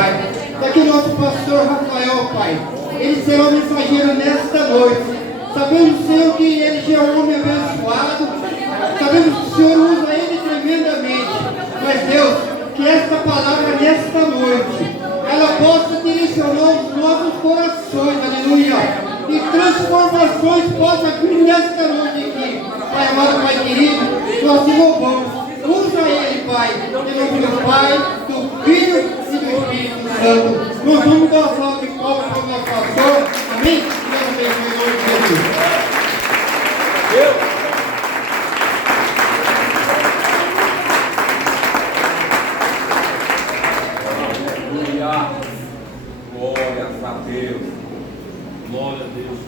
Pai. Está aqui o nosso pastor Rafael, Pai. Ele será o mensageiro nesta noite. Sabemos, Senhor, que ele já é um homem abençoado. Sabemos que o Senhor usa ele tremendamente. Mas, Deus, que esta palavra nesta noite, ela possa direcionar os nossos corações, aleluia. E transformações possam vir nesta noite aqui. Pai amado, Pai querido, nós te louvamos. Usa ele, Pai, em nome do Pai, do Filho e do Espírito Santo. Nós vamos dar salve de palmas para o nosso pastor. Amém? Deus abençoe em nome de Jesus. Aleluia. Glórias a Deus. Glória a Deus.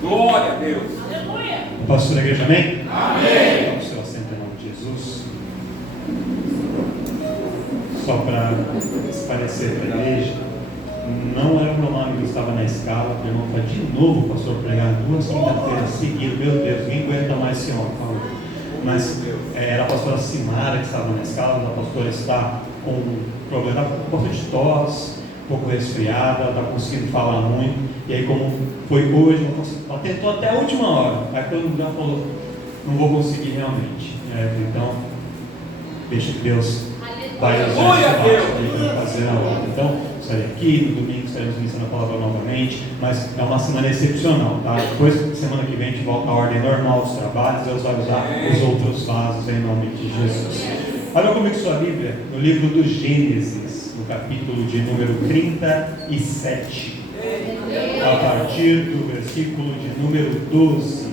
Glória a Deus. Pastor da igreja, amém? Amém. Vamos ser assento em nome de Jesus. Só para esclarecer para a igreja, não era o meu nome que estava na escala. O irmão vai de novo o pastor pregar 2 quinta-feiras seguidas. Meu Deus, ninguém aguenta mais esse homem, por favor. Mas era a pastora Simara que estava na escala. A pastora está com um problema, um pouco de tosse, um pouco resfriada, está conseguindo falar muito. E aí, como foi hoje, não consegui, ela tentou até a última hora. Aí todo mundo já falou, não vou conseguir realmente. Então, deixa que Deus vai fazer a obra. Então, estarei aqui, no domingo estaremos ensinando a palavra novamente, mas é uma semana excepcional, tá? Depois, semana que vem, a gente volta à ordem normal dos trabalhos. Deus vai usar os outros vasos em nome de Jesus. Olha comigo sua Bíblia, no livro do Gênesis, no capítulo de número 37. A partir do versículo de número 12.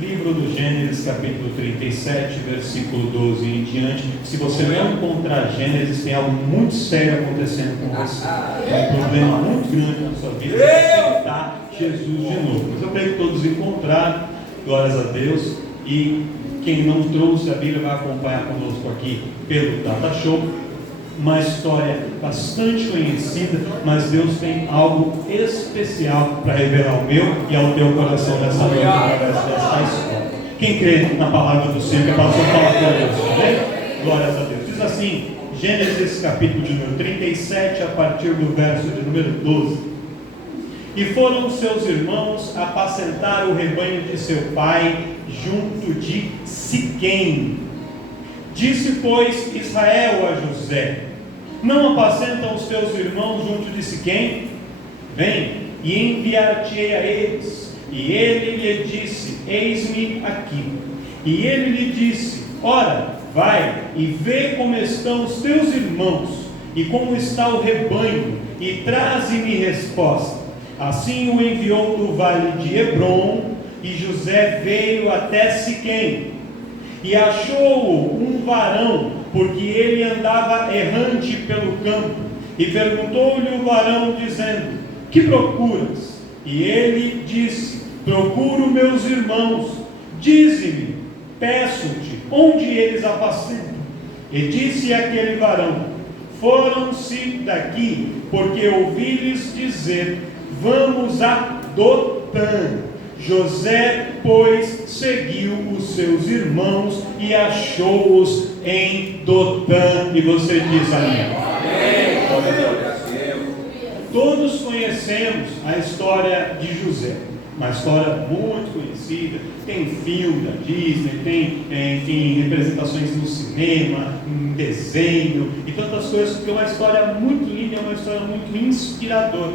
Livro do Gênesis, capítulo 37, versículo 12 em diante. Se você não encontrar Gênesis, tem algo muito sério acontecendo com você. É um problema muito grande na sua vida. Você aceitar Jesus de novo. Mas eu creio que todos encontraram, glórias a Deus. E quem não trouxe a Bíblia vai acompanhar conosco aqui pelo Data Show. Uma história bastante conhecida, mas Deus tem algo especial para revelar ao meu e ao teu coração nessa noite através desta história. Quem crê na palavra do Senhor, que a palavra fala com Deus, amém? Glórias a Deus. Diz assim, Gênesis capítulo de número 37, a partir do verso de número 12. E foram seus irmãos apacentar o rebanho de seu pai junto de Siquém. Disse, pois, Israel a José: não apacentam os teus irmãos junto de Siquém? Vem, e enviar-te-ei a eles. E ele lhe disse: eis-me aqui. E ele lhe disse: ora, vai e vê como estão os teus irmãos, e como está o rebanho, e traze-me resposta. Assim o enviou do vale de Hebrom, e José veio até Siquém. E achou-o um varão, porque ele andava errante pelo campo. E perguntou-lhe o varão, dizendo: que procuras? E ele disse: procuro meus irmãos. Dize-me, peço-te, onde eles apacentam? E disse aquele varão: foram-se daqui, porque ouvi-lhes dizer: vamos a Dotã. José, pois, seguiu os seus irmãos e achou-os em Dotã. E você diz amém. Todos conhecemos a história de José, uma história muito conhecida. Tem filme da Disney, tem representações no cinema, em desenho e tantas coisas, porque é uma história muito linda, é uma história muito inspiradora.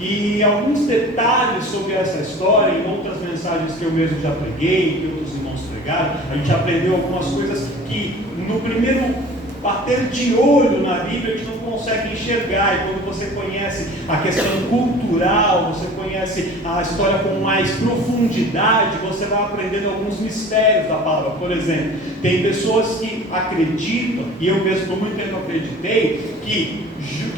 E alguns detalhes sobre essa história, em outras mensagens que eu mesmo já preguei, que outros irmãos pregaram, a gente aprendeu algumas coisas que no primeiro bater de olho na Bíblia a gente não consegue enxergar. E quando você conhece a questão cultural, você conhece a história com mais profundidade, você vai aprendendo alguns mistérios da palavra. Por exemplo, tem pessoas que acreditam, e eu mesmo por muito tempo acreditei, que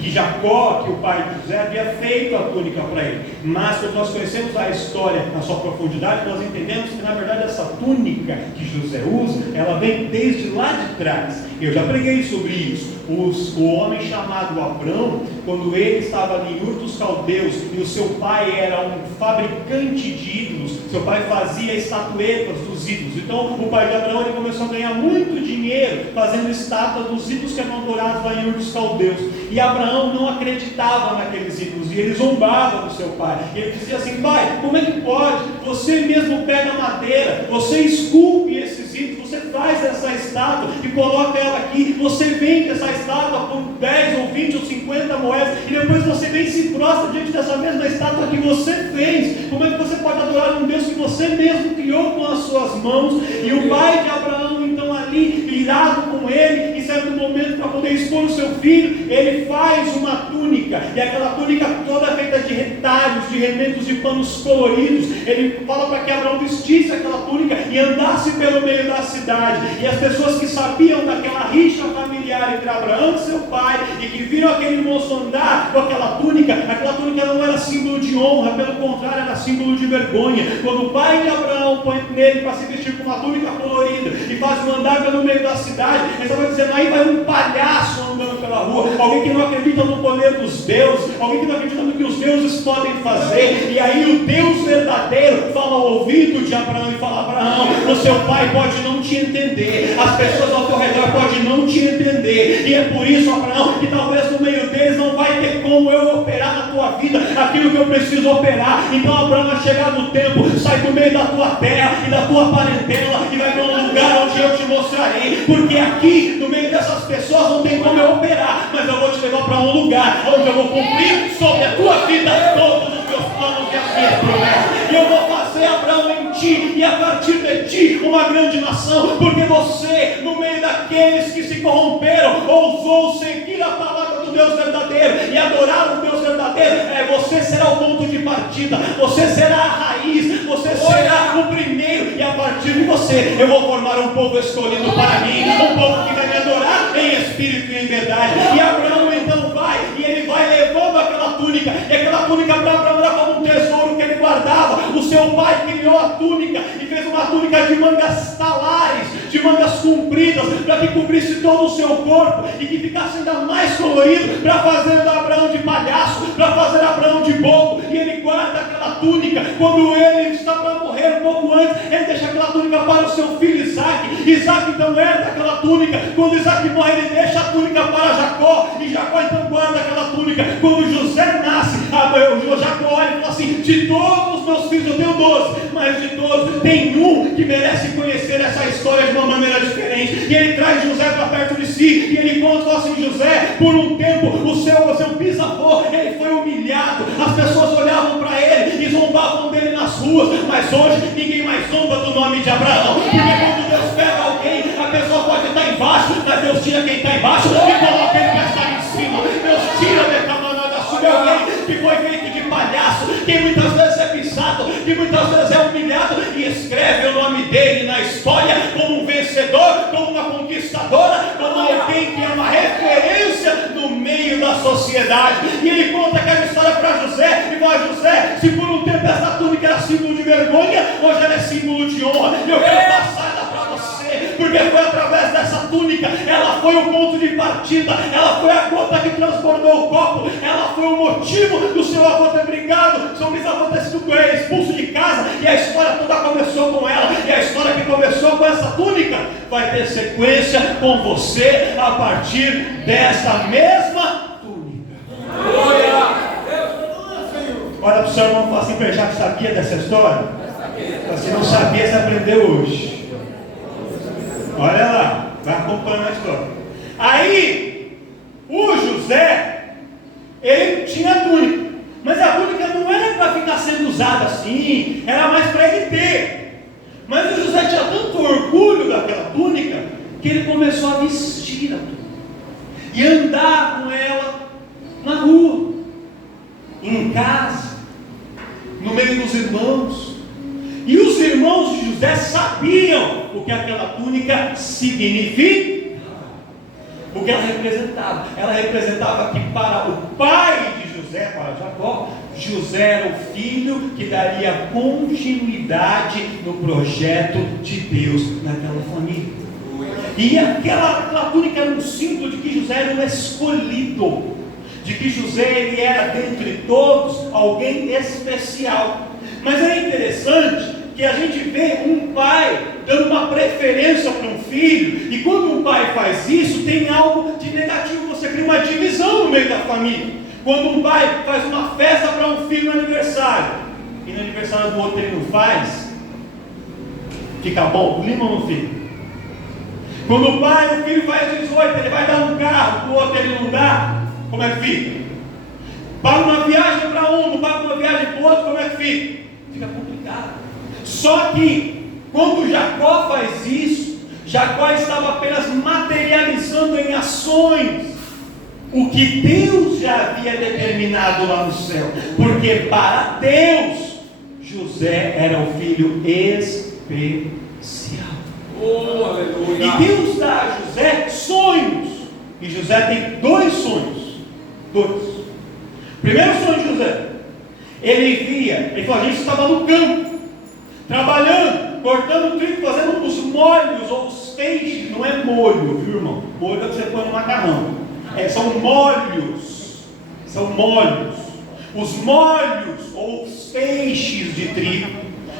Jacó, que o pai de José, havia feito a túnica para ele. Mas quando nós conhecemos a história na sua profundidade, nós entendemos que na verdade essa túnica que José usa, ela vem desde lá de trás. Eu já preguei preguei sobre isso. O homem chamado Abrão, quando ele estava ali em Ur dos Caldeus, e o seu pai era um fabricante de ídolos, seu pai fazia estatuetas dos ídolos. Então o pai de Abraão, ele começou a ganhar muito dinheiro fazendo estátua dos ídolos que eram adorados lá em Ur dos Caldeus. E Abraão não acreditava naqueles ídolos, e ele zombava do seu pai. E ele dizia assim: pai, como é que pode? Você mesmo pega madeira, você esculpe esses ídolos, você faz essa estátua e coloca ela aqui, você vende essa estátua por 10 ou 20 ou 50 moedas, e depois você vem e se prostra diante dessa mesma estátua que você fez. Como é que você pode adorar um Deus que você mesmo criou com as suas mãos? E o pai de Abraão, então, ali, irado com ele, em certo momento, para poder expor o seu filho, ele faz uma túnica, e aquela túnica toda feita de retalhos, de remendos de panos coloridos. Ele fala para que Abraão vestisse aquela túnica e andasse pelo meio da cidade, e as pessoas que sabiam daquela rixa familiar entre Abraão e seu pai, e que viram aquele moço andar com aquela túnica não era símbolo de honra, pelo contrário, era símbolo de vergonha. Quando o pai de Abraão põe nele para se vestir com uma túnica colorida e faz um andar pelo meio da cidade, ele estava dizendo: aí vai um palhaço andando pela rua, alguém que não acredita no poder dos deuses, alguém que não acredita no que os deuses podem fazer. E aí o Deus verdadeiro fala ao ouvido de Abraão e fala: Abraão, o seu pai pode não te entender, as pessoas ao teu redor podem não te entender, e é por isso, Abraão, que talvez no meio deles não vai ter como eu operar na tua vida aquilo que eu preciso operar. Então Abraão, vai chegar no tempo, sai do meio da tua terra e da tua parentela e vai para um lugar onde eu te mostrarei, porque aqui no meio dessas pessoas não tem como eu operar, mas eu vou te levar para um lugar onde eu vou cumprir sobre a tua vida todos os meus planos e as minhas promessas, e eu vou fazer, Abraão, em ti e a partir de ti uma grande nação, porque você, no meio daqueles que se corromperam, ousou seguir a palavra do Deus verdadeiro e adorar o Deus verdadeiro. Você será o ponto de partida, você será a raiz, você será o primeiro, e a partir de você eu vou formar um povo escolhido para mim, um povo que vai me adorar em espírito e em verdade. E Abraão então vai, e ele vai levando aquela túnica, e aquela túnica para Abraão era como um tesouro que ele guardava. O seu pai criou a túnica e fez uma túnica de mangas talares, de mangas compridas, para que cobrisse todo o seu corpo e que ficasse ainda mais colorido, para fazer Abraão de palhaço, para fazer Abraão de bobo. E ele guarda aquela túnica. Quando ele está para morrer, um pouco antes, ele deixa aquela túnica para o seu filho Isaac. Isaac então herda aquela túnica. Quando Isaac morre, ele deixa a túnica para Jacó, e Jacó então guarda aquela túnica. Quando José nasce, Jacó olha e fala assim: de todos os meus filhos eu tenho 12, mas de todos tem um que merece conhecer essa história de uma maneira diferente. E ele traz José para perto de si, e ele conta assim: José, por um tempo o seu bisavô, ele foi humilhado, as pessoas olhavam para ele e zombavam dele nas ruas, mas hoje ninguém mais zomba do nome de Abraão, porque quando Deus pega alguém, a pessoa pode estar embaixo, mas Deus tira quem está embaixo e coloca ele para estar em cima. Deus tira da camarada, sube alguém que foi feito de palhaço, que muitas vezes é pisado, que muitas vezes é humilhado, e escreve o nome dele na história como um vencedor, como uma conquistadora, como alguém que é uma referência no meio da sociedade. E ele conta aquela história para José, e fala: José, se por um tempo essa túnica era símbolo de vergonha, hoje ela é símbolo de honra, e eu quero passar ela para você, porque foi através dessa túnica, ela foi o ponto de partida, ela foi a gota que transbordou o copo, ela foi o motivo do seu avô ter brigado, seu bisavô ter sido expulso de casa, e a história toda começou com ela. E a história que começou com essa túnica vai ter sequência com você a partir dessa mesma túnica. Olha para o seu irmão e fala assim: já que sabia dessa história? Se não sabia, você aprendeu hoje. Olha lá, vai acompanhando a história. Aí, o José, ele tinha túnica, mas a túnica não era para ficar sendo usada assim, era mais para ele ter. Mas o José tinha tanto orgulho daquela túnica, que ele começou a vestir a túnica e andar com ela na rua, em casa, no meio dos irmãos. E os irmãos de José sabiam o que aquela túnica significava, o que ela representava. Ela representava que para o pai de José, para Jacó, José era o filho que daria continuidade no projeto de Deus naquela família. E aquela túnica era um símbolo de que José era um escolhido, de que José ele era dentre todos alguém especial. Mas é interessante que a gente vê um pai dando uma preferência para um filho, e quando um pai faz isso, tem algo de negativo, você cria uma divisão no meio da família. Quando um pai faz uma festa para um filho no aniversário, e no aniversário do outro ele não faz, fica bom, o clima não fica. Quando o filho faz 18, ele vai dar um carro, para o outro ele não dá, como é que fica? Paga uma viagem para um, não paga uma viagem para o outro, como é que fica? Fica complicado. Só que, quando Jacó faz isso, Jacó estava apenas materializando em ações o que Deus já havia determinado lá no céu. Porque para Deus, José era o filho especial. Oh, aleluia. E Deus dá a José sonhos. E José tem 2 sonhos. 2. Primeiro sonho de José. Ele falou, a gente estava no campo, trabalhando, cortando trigo, fazendo os molhos ou os feixes. Não é molho, viu, irmão? Molho é que você põe no macarrão. São molhos. São molhos. Os molhos ou os feixes de trigo.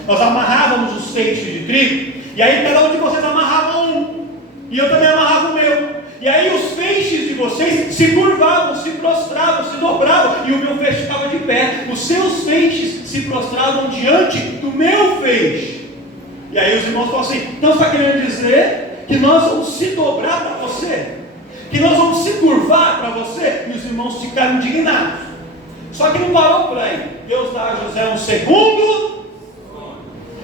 Nós amarrávamos os feixes de trigo. E aí cada um de vocês amarrava um. E eu também amarrava o meu. E aí os feixes de vocês se curvavam, se prostravam, se dobravam, e o meu feixe ficava de pé. Os seus feixes se prostravam diante do meu feixe. E aí os irmãos falam assim, então você está querendo dizer que nós vamos se dobrar para você? Que nós vamos se curvar para você? E os irmãos ficaram indignados. Só que não parou por aí. Deus dá a José um segundo.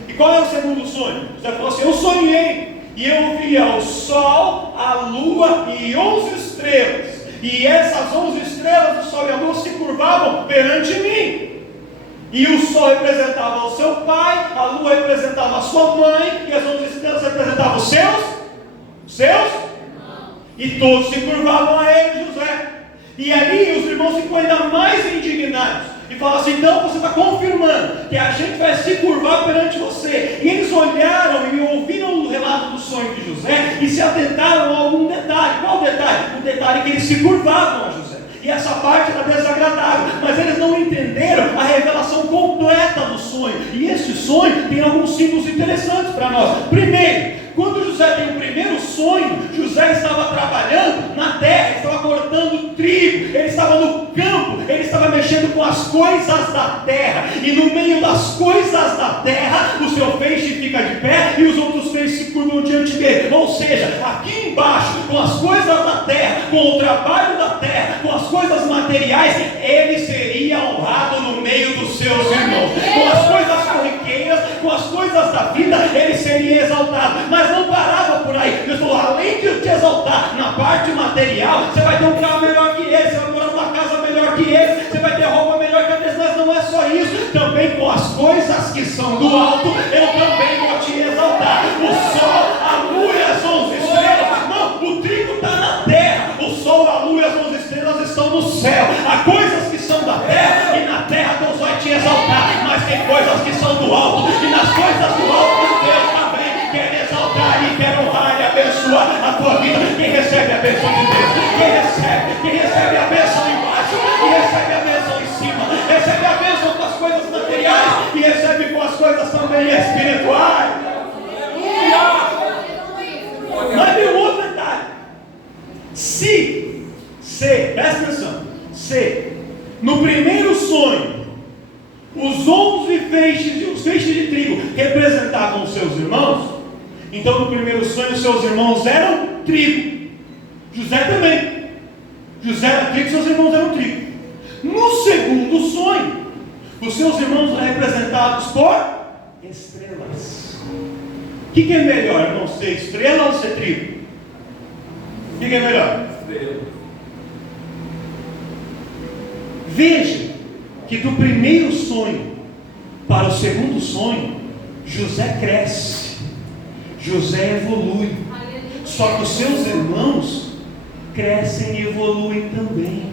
E qual é o segundo sonho? José falou assim, eu sonhei. E eu via o sol, a lua e 11 estrelas. E essas 11 estrelas, o sol e a lua se curvavam perante mim. E o sol representava o seu pai, a lua representava a sua mãe, e as 11 estrelas representavam os seus, e todos se curvavam a ele, José. E ali os irmãos ficam ainda mais indignados. E falam assim, então você está confirmando que a gente vai se curvar perante você. E eles olharam e ouviram o relato do sonho de José e se atentaram a algum detalhe. Qual detalhe? O detalhe que eles se curvavam a José. E essa parte era desagradável, mas eles não entenderam a revelação completa do sonho. E esse sonho tem alguns símbolos interessantes para nós. Primeiro, quando José tem o primeiro sonho, José estava trabalhando na terra, estava cortando trigo, ele estava no campo, ele estava mexendo com as coisas da terra, e no meio das coisas da terra, o seu feixe fica de pé e os outros feixes se curvam diante dele. Ou seja, aqui embaixo, com as coisas da terra, com o trabalho da terra, com as coisas materiais, ele seria honrado no meio dos seus irmãos. Com as coisas corriqueiras, com as coisas da vida, ele seria exaltado. Mas não parava por aí. Deus falou, além de te exaltar na parte material, você vai ter um carro melhor que ele, você vai morar numa casa melhor que ele, você vai ter roupa melhor que ele. Mas não é só isso, também com as coisas que são do alto, eu também vou te exaltar. O sol, a lua e as 11 estrelas, não, o trigo está na terra, o sol, a lua e as 11 estrelas estão no céu. Há coisas que são da terra, e na terra Deus vai te exaltar, mas tem coisas que são do alto, e nas coisas do alto Deus também quer exaltar e quer honrar e abençoar a tua vida. Quem recebe a bênção de Deus? Quem recebe a bênção embaixo e recebe a bênção em cima, recebe a bênção com as coisas materiais e recebe com as coisas também espirituais. Mas tem um outro detalhe. Se, presta atenção, se no primeiro sonho os 11 feixes e os feixes de trigo representavam os seus irmãos, então no primeiro sonho os seus irmãos eram trigo. José também. José era trigo e seus irmãos eram trigo. No segundo sonho, os seus irmãos eram representados por estrelas. O que é melhor, irmão? Ser estrela ou ser trigo? O que é melhor? Veja que do primeiro sonho para o segundo sonho, José cresce, José evolui. Só que os seus irmãos crescem e evoluem também.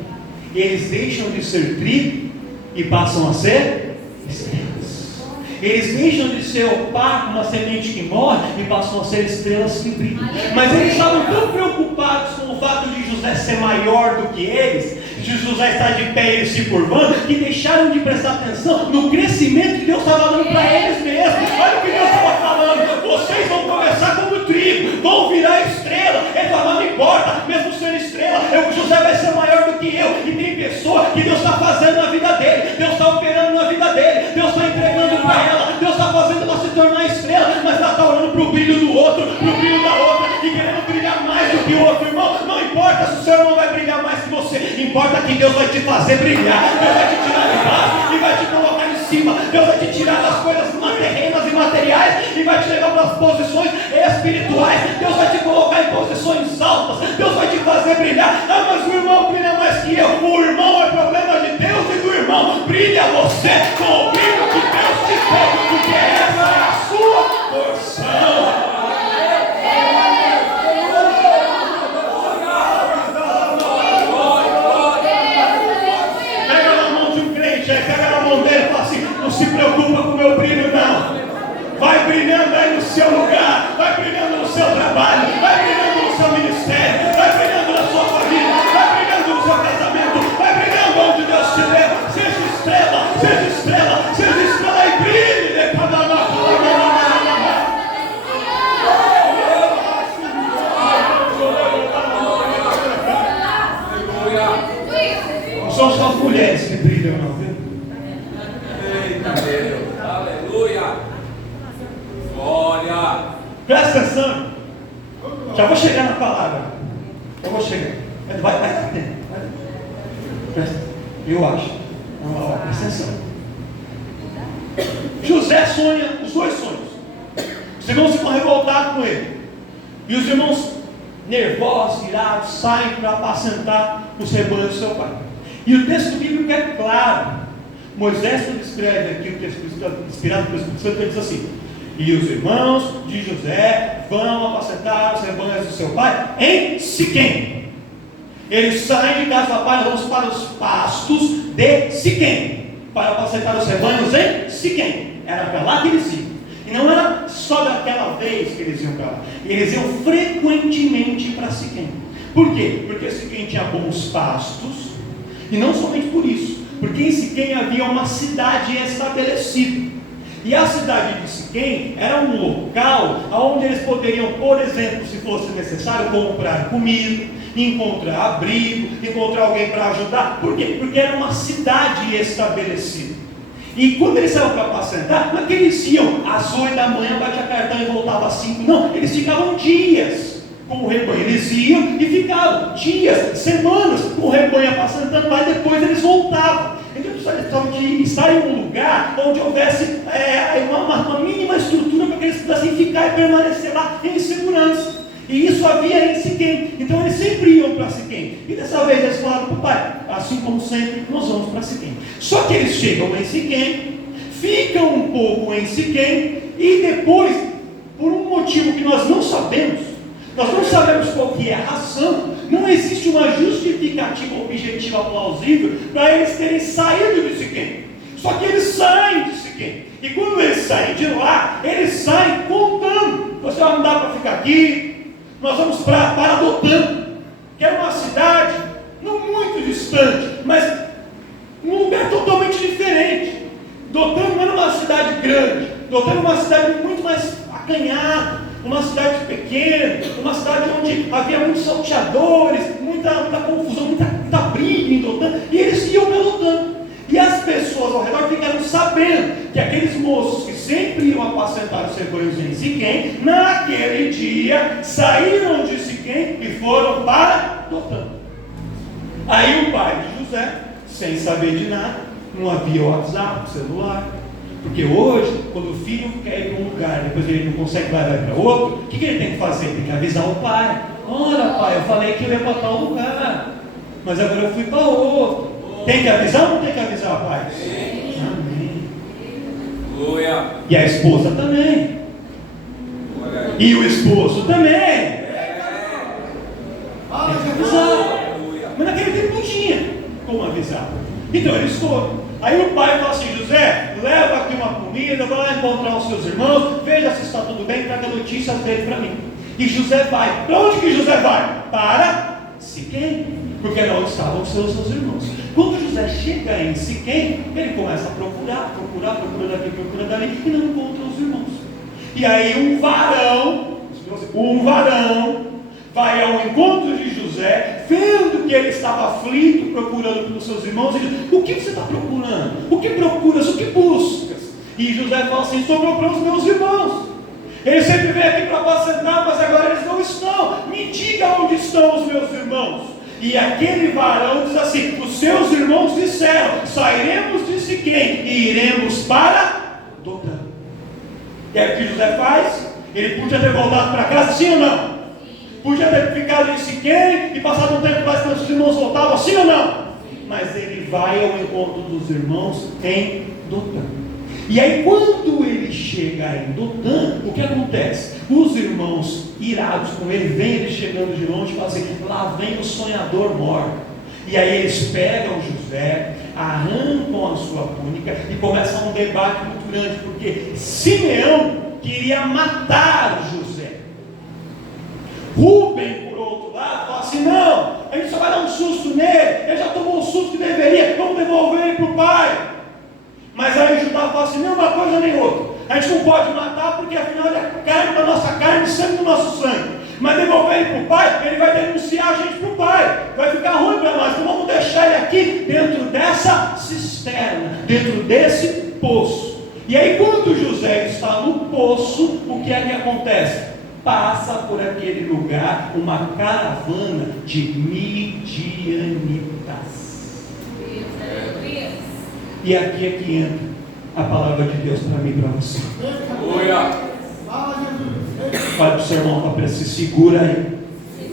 Eles deixam de ser trigo e passam a ser estrelas. Eles deixam de ser opaco, uma semente que morre, e passam a ser estrelas que brilham. Mas eles estavam tão preocupados com o fato de José ser maior do que eles, de José estar de pé e eles se curvando, que deixaram de prestar atenção no crescimento que Deus estava dando para eles mesmos. Olha o que Deus estava falando: vocês vão começar como trigo, vão virar estrela. Ele falou: não importa, mesmo sendo estrela, José vai ser maior do que eu. E tem pessoa que Deus está fazendo na vida dele, Deus está operando na vida dele, Deus está entregando para ela, Deus está fazendo ela se tornar estrela, mas ela está olhando para o brilho do outro, para o brilho da outra, e querendo brilhar mais do que o outro. Irmão, não importa se o seu irmão vai brilhar mais que você, importa que Deus vai te fazer brilhar. Deus vai te tirar de baixo e vai te colocar em cima. Deus vai te tirar das coisas terrenas e materiais e vai te levar para as posições espirituais. Deus vai te colocar em posições altas. Deus vai te fazer brilhar. Ah, mas o irmão brilha mais que eu. O irmão é problema de Deus e do irmão. Brilha você com o brilho que Deus te deu, porque essa é a sua porção. Não se preocupa com o meu brilho, não. Vai brilhando aí no seu lugar, vai brilhando no seu trabalho, vai brilhando no seu ministério, vai brilhando na sua família, vai brilhando no seu casamento, vai brilhando onde Deus te leva. Seja estrela, seja estrela, seja estrela e brilhe. Não são só as mulheres que brilham, não, viu? Aleluia! Glória! Presta atenção. Já vou chegar na palavra. Eu vou chegar. Vai dar tempo. Presta. Eu acho. Presta atenção. José sonha os dois sonhos. Os irmãos ficam revoltados com ele. E os irmãos, nervosos, irados, saem para apacentar os rebanhos do seu pai. E o texto bíblico é claro. Moisés, quando escreve aqui o texto inspirado pelo Espírito Santo, ele diz assim: e os irmãos de José vão apacentar os rebanhos do seu pai em Siquém. Eles saem de casa do pai, vamos para os pastos de Siquém, para apacentar os rebanhos em Siquém. Era para lá que eles iam. E não era só daquela vez que eles iam para lá. Eles iam frequentemente para Siquém. Por quê? Porque Siquém tinha bons pastos. E não somente por isso, porque em Siquém havia uma cidade estabelecida. E a cidade de Siquém era um local onde eles poderiam, por exemplo, se fosse necessário, comprar comida, encontrar abrigo, encontrar alguém para ajudar. Por quê? Porque era uma cidade estabelecida. E quando eles saíam para apacentar, não é que eles iam às 8 da manhã, batia cartão e voltava às 5. Não, eles ficavam dias com o rebanho. Eles iam e ficavam dias, semanas com o rebanho apacentando lá, e depois eles voltavam. Então eles precisavam de estar em um lugar onde houvesse uma mínima estrutura para que eles pudessem ficar e permanecer lá em segurança. E isso havia em Siquém. Então eles sempre iam para Siquém. E dessa vez eles falaram para o pai: assim como sempre, nós vamos para Siquém. Só que eles chegam em Siquém, ficam um pouco em Siquém, e depois, por um motivo que nós não sabemos qual que é a razão, não existe uma justificativa objetiva plausível para eles terem saído de Siquém. Só que eles saem de Siquém. E quando eles saem de lá, eles saem contando: você não dá para ficar aqui, nós vamos para Dotã, que era uma cidade não muito distante, mas num lugar totalmente diferente. Dotã não era uma cidade grande, Dotã era uma cidade muito mais acanhada, uma cidade pequena, uma cidade onde havia muitos salteadores, muita confusão, muita briga em Dotã, e eles iam para Dotã. E as pessoas ao redor ficaram sabendo que aqueles moços que sempre iam apacentar os rebanhos em Siquém, naquele dia saíram de Siquém e foram para Dotã. Aí o pai de José, sem saber de nada, não havia WhatsApp, celular. Porque hoje, quando o filho quer ir para um lugar, depois ele não consegue vai para outro, o que ele tem que fazer? Tem que avisar o pai: olha pai, eu falei que eu ia para tal lugar, mas agora eu fui para outro. Tem que avisar ou não tem que avisar, pai? Sim. Amém. Glória. E a esposa também. Glória. E o esposo também. Tem que avisar. Mas naquele tempo não tinha como avisar. Então eles foram. Aí o pai fala assim: José, leva aqui uma comida, vai lá encontrar os seus irmãos, veja se está tudo bem, traga notícias dele para mim. E José vai. Para onde que José vai? Para Siquém, porque era onde estavam os seus irmãos. Quando José chega em Siquém, ele começa a procurar daqui, procura dali, e não encontra os irmãos. E aí um varão vai ao encontro de José, vendo que ele estava aflito, procurando pelos seus irmãos, e diz: o que você está procurando? O que procuras? O que buscas? E José fala assim: estou procurando os meus irmãos. Eles sempre vêm aqui para apacentar, mas agora eles não estão. Me diga onde estão os meus irmãos. E aquele varão diz assim: os seus irmãos disseram: sairemos de Siquém e iremos para Dotã. E aí o que José faz? Ele podia ter voltado para casa, sim ou não? Podia ter ficado em Siquém e passado um tempo mais quando os irmãos voltavam, sim ou não? Mas ele vai ao encontro dos irmãos em Dotã. E aí quando ele chega em Dotã, o que acontece? Os irmãos irados com ele, vêm ele chegando de longe e falam assim: lá vem o sonhador mor. E aí eles pegam José, arrancam a sua túnica e começa um debate muito grande, porque Simeão queria matar José. Rubem, por outro lado, fala assim: não, a gente só vai dar um susto nele, ele já tomou o susto que deveria, vamos devolver ele para o pai. Mas aí Judá fala assim: nem uma coisa nem outra, a gente não pode matar, porque afinal ele é carne da nossa carne, sangue do nosso sangue. Mas devolver ele para o pai, ele vai denunciar a gente para o pai, vai ficar ruim para nós. Então vamos deixar ele aqui dentro dessa cisterna, dentro desse poço. E aí quando José está no poço, o que é que acontece? Passa por aquele lugar uma caravana de midianitas. E aqui é que entra a palavra de Deus para mim e para você. Aleluia. Vai para o seu irmão, para se segura aí.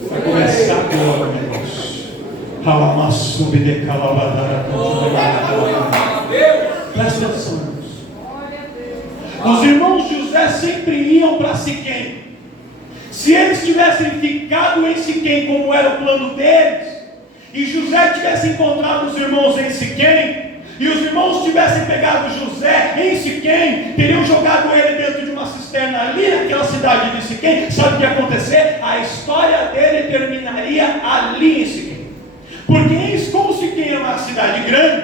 Vai começar agora o negócio. Presta atenção, irmãos. Os irmãos de José sempre iam para Siquém. Se eles tivessem ficado em Siquém, como era o plano deles, e José tivesse encontrado os irmãos em Siquém, e os irmãos tivessem pegado José em Siquém, teriam jogado ele dentro de uma cisterna ali naquela cidade de Siquém, sabe o que ia acontecer? A história dele terminaria ali em Siquém. Porque como Siquém era uma cidade grande,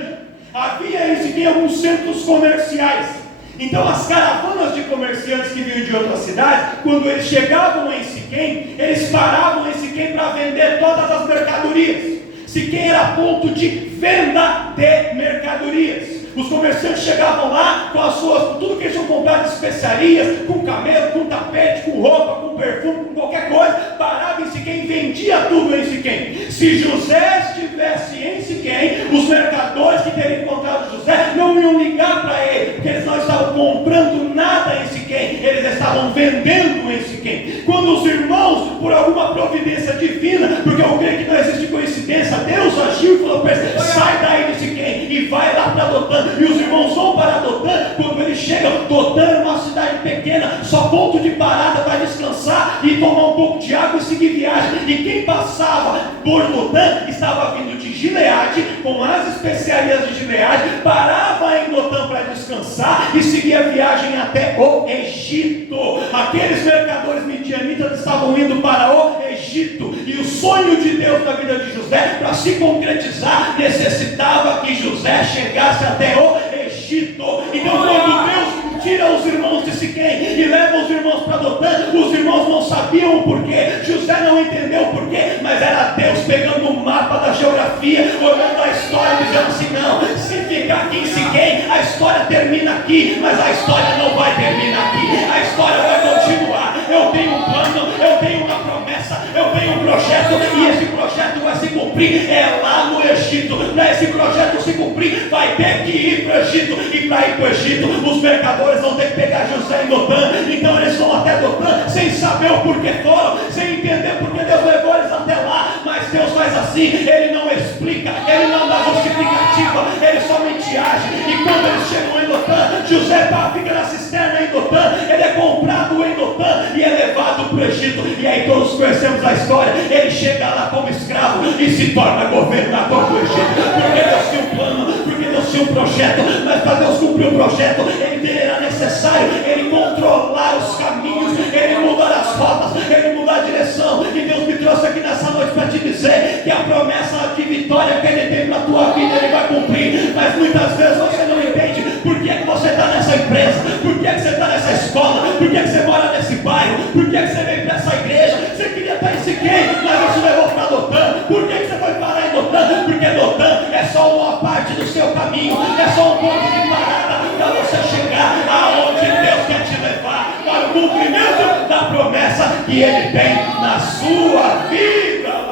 havia em Siquém alguns centros comerciais. Então as caravanas de comerciantes que vinham de outras cidades, quando eles chegavam em Siquém, eles paravam em Siquém para vender todas as mercadorias. Siquém era ponto de venda de mercadorias. Os comerciantes chegavam lá com as suas, tudo que eles tinham comprado de especiarias, com camelo, com tapete, com roupa, com perfume, com qualquer coisa, parava em Siquém e vendia tudo em Siquém. Se José estivesse em Siquém, os mercadores que teriam encontrado José não iam ligar para ele, porque eles não estavam comprando nada em Siquém, eles estavam vendendo em Siquém. Quando os irmãos, por alguma providência divina, porque eu creio que não existe coincidência, Deus agiu e falou para eles: sai daí de Siquém e vai lá para Dotã. E os irmãos vão para Dotã. Quando eles chegam, Dotã é uma cidade pequena, só ponto de parada para descansar e tomar um pouco de água e seguir viagem. E quem passava por Dotã estava vindo de Gileade, com as especiarias de Gileade, parava em Dotã para descansar e seguia a viagem até o Egito. Aqueles mercadores midianitas estavam indo para o Egito, e o sonho de Deus na vida de José, para se concretizar, necessitava que José chegasse até o Egito. Então quando Deus tira os irmãos de Siquém e leva os irmãos para Dotã, os irmãos não sabiam o porquê, José não entendeu o porquê, mas era Deus pegando o mapa da geografia, olhando a história e dizendo assim: não, se ficar aqui em Siquém, a história termina aqui, mas a história não vai terminar aqui, a história vai continuar. Eu tenho um plano, eu tenho uma promessa, eu tenho um projeto, e esse projeto vai se cumprir, é lá no Egito. Para esse projeto se cumprir, vai ter que ir para o Egito, e para ir para o Egito, os mercadores vão ter que pegar José em Dotã. Então eles vão até Dotã, sem saber o porquê foram, sem entender porque Deus levou eles até lá. Mas Deus faz assim, Ele não explica, Ele não dá justificativa, Ele somente age. E quando eles chegam em Dotã, José fica na cisterna em Dotã, ele é comprado em Dotã e é levado para o Egito. E aí todos conhecemos a história, ele chega lá como escravo e se torna governador do Egito, porque Deus tinha um plano, porque Deus tinha um projeto. projeto, mas para Deus cumprir o projeto, era necessário Ele controlar os caminhos, Ele mudar as rotas, Ele mudar a direção. E Deus me trouxe aqui nessa noite para te dizer que a promessa de vitória que Ele tem para a tua vida, Ele vai cumprir. Mas muitas vezes você não entende por que você está nessa empresa, por que você está nessa escola, por que você mora nesse bairro, por que você veio para essa igreja. Você queria estar em Siquém, mas você levou para Dotã. Por que você foi parar em Dotã? Porque Dotã é só uma parte do seu caminho, é só um ponto de parada para você chegar aonde Deus quer te levar, para o cumprimento da promessa que Ele tem na sua vida.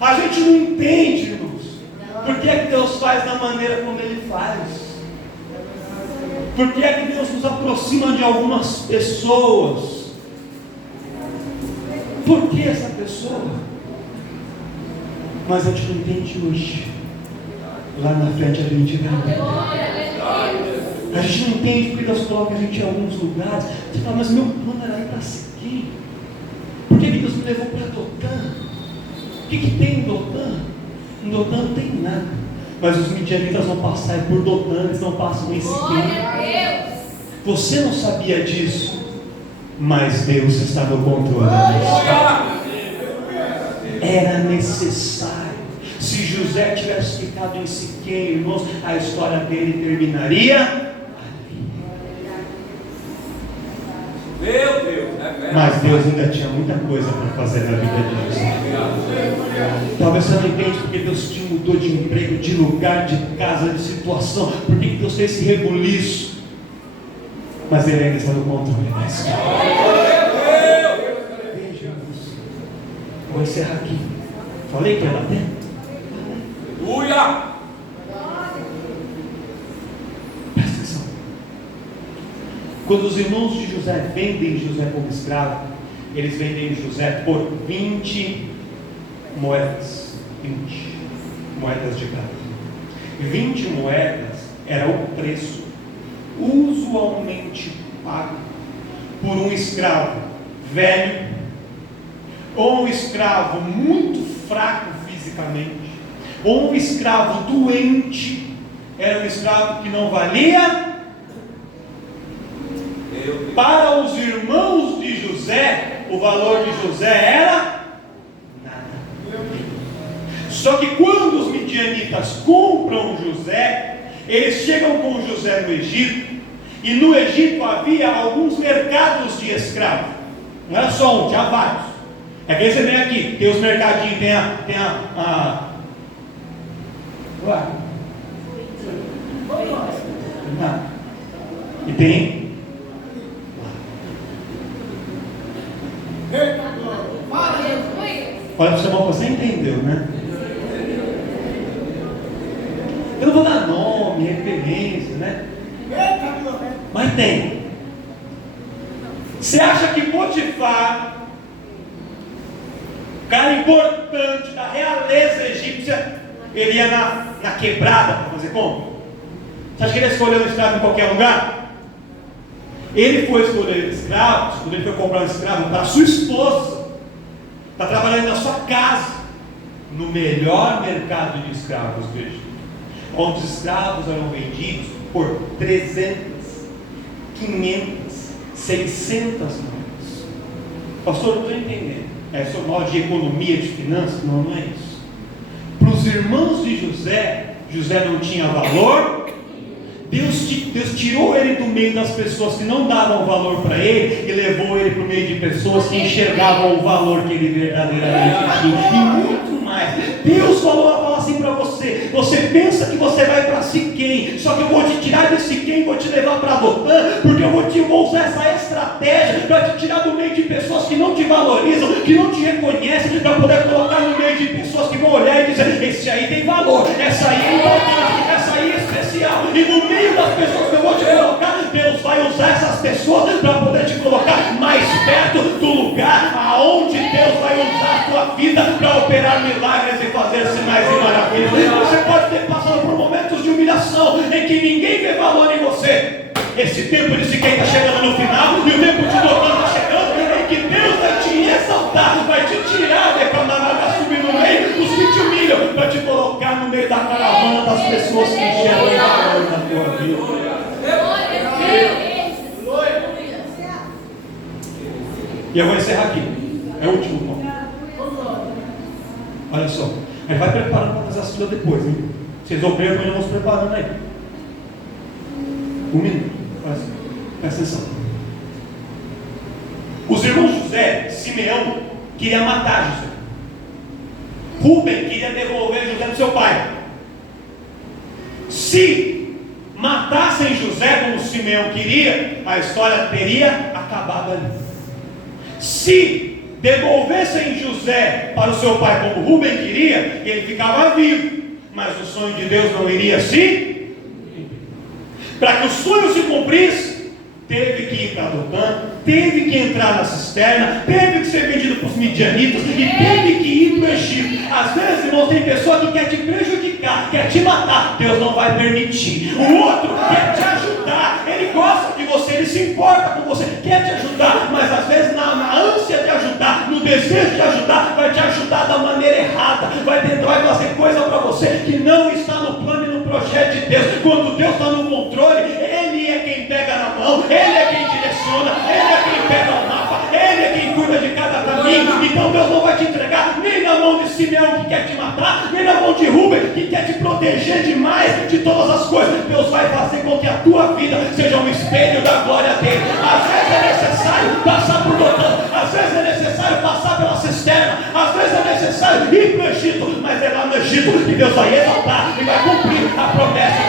A gente não entende, irmãos, por que é que Deus faz da maneira como Ele faz. Por que é que Deus nos aproxima de algumas pessoas? Por que essa pessoa? Mas a gente não entende hoje. Lá na frente a gente vai entender. A gente não entende porque Deus coloca a gente em alguns lugares. Você fala, mas meu plano era ir para Siquém. Por que Deus me levou para Dotã? O que tem em Dotã? Em Dotã não tem nada. Mas os midianitas vão passar por Dotã, eles não passam em Siquém. Você não sabia disso, mas Deus está no controle. Era necessário. Se José tivesse ficado em Siquém, irmãos, a história dele terminaria ali. Meu Deus, é verdade. Mas Deus ainda tinha muita coisa para fazer na vida de José. Talvez você não entende porque Deus te mudou de emprego, de lugar, de casa, de situação. Por que Deus fez esse rebuliço? Mas Ele ainda está no controle da história. Veja isso. Vou encerrar aqui. Falei que ia bater? Aleluia! Presta atenção. Quando os irmãos de José vendem José como escravo, eles vendem José por 20 moedas. 20 moedas de prata. 20 moedas era o preço usualmente pago por um escravo velho ou um escravo muito fraco fisicamente ou um escravo doente. Era um escravo que não valia. Para os irmãos de José, o valor de José era nada. Só que quando os midianitas compram José, eles chegam com José no Egito, e no Egito havia alguns mercados de escravos. Não era só um, tinha vários. É que você vem aqui, tem os mercadinhos, tem a e tem olha para o seu irmão, você entendeu, né? Eu não vou dar nome, referência, né? Mas tem. Você acha que Potifar, cara importante da realeza egípcia, ele ia na quebrada para fazer compra? Você acha que ele escolheu um escravo em qualquer lugar? Ele foi escolher escravos, quando ele foi comprar um escravo para sua esposa, para trabalhar na sua casa, no melhor mercado de escravos do Egito, onde os escravos eram vendidos por 300, 500, 600 moedas. Pastor, eu estou entendendo. É só modo de economia, de finanças? Não, não é isso. Para os irmãos de José, José não tinha valor. Deus tirou ele do meio das pessoas que não davam valor para ele e levou ele para o meio de pessoas que enxergavam o valor que ele verdadeiramente tinha. E muito mais. Deus falou assim para você: você pensa que você vai para Siquém, só que eu vou te tirar de Siquém, vou te levar para Dotã, porque eu vou usar essa estratégia para te tirar do meio de pessoas que não te valorizam, que não te reconhecem, para poder colocar no meio de pessoas que vão olhar e dizer: esse aí tem valor, essa aí é importante, essa aí é especial. E no meio das pessoas que eu vou te colocar, Deus vai usar essas pessoas para poder te colocar mais perto do lugar aonde Deus vai usar a tua vida para operar milagres e fazer sinais e maravilhas. Você pode ter passado por momentos de humilhação em que ninguém vê valor em você. Esse tempo de Siquém está chegando no final, e o tempo de Dotã está chegando, em que Deus vai te para as pessoas que enxergam o valor na tua vida. E eu vou encerrar aqui. É o último ponto. Olha só. Aí vai preparando para fazer as filas depois, hein? Vocês obreiros ainda vão se preparando aí. Um minuto. Presta atenção. Os irmãos José, Simeão, queriam matar José. Rúben queria devolver José para seu pai. Se matassem José como Simeão queria, a história teria acabado ali. Se devolvessem José para o seu pai como Rúben queria, ele ficava vivo, mas o sonho de Deus não iria se. Para que o sonho se cumprisse, teve que ir para Dotã, teve que entrar na cisterna, teve que ser vendido para os midianitas e teve que ir para o Egito. Às vezes, irmãos, tem pessoa que quer te prejudicar, quer te matar. Deus não vai permitir. O outro quer te ajudar, ele gosta de você, ele se importa com você, quer te ajudar, mas às vezes na ânsia de ajudar, no desejo de ajudar, vai te ajudar da maneira errada, vai fazer coisa para você que não está no plano e no projeto de Deus. Quando Deus está no controle, Ele é quem pega na mão, Ele é quem direciona, Ele é quem pega o mapa, Ele é quem cuida de cada caminho. Então Deus não vai te entregar nem na mão de Simeão que quer te matar, nem na mão de Rúben que quer te proteger demais de todas as coisas. Deus vai fazer com que a tua vida seja um espelho da glória dele. Às vezes é necessário passar por Dotã, às vezes é necessário passar pela cisterna, às vezes é necessário ir para o Egito, mas é lá no Egito que Deus vai exaltar e vai cumprir a promessa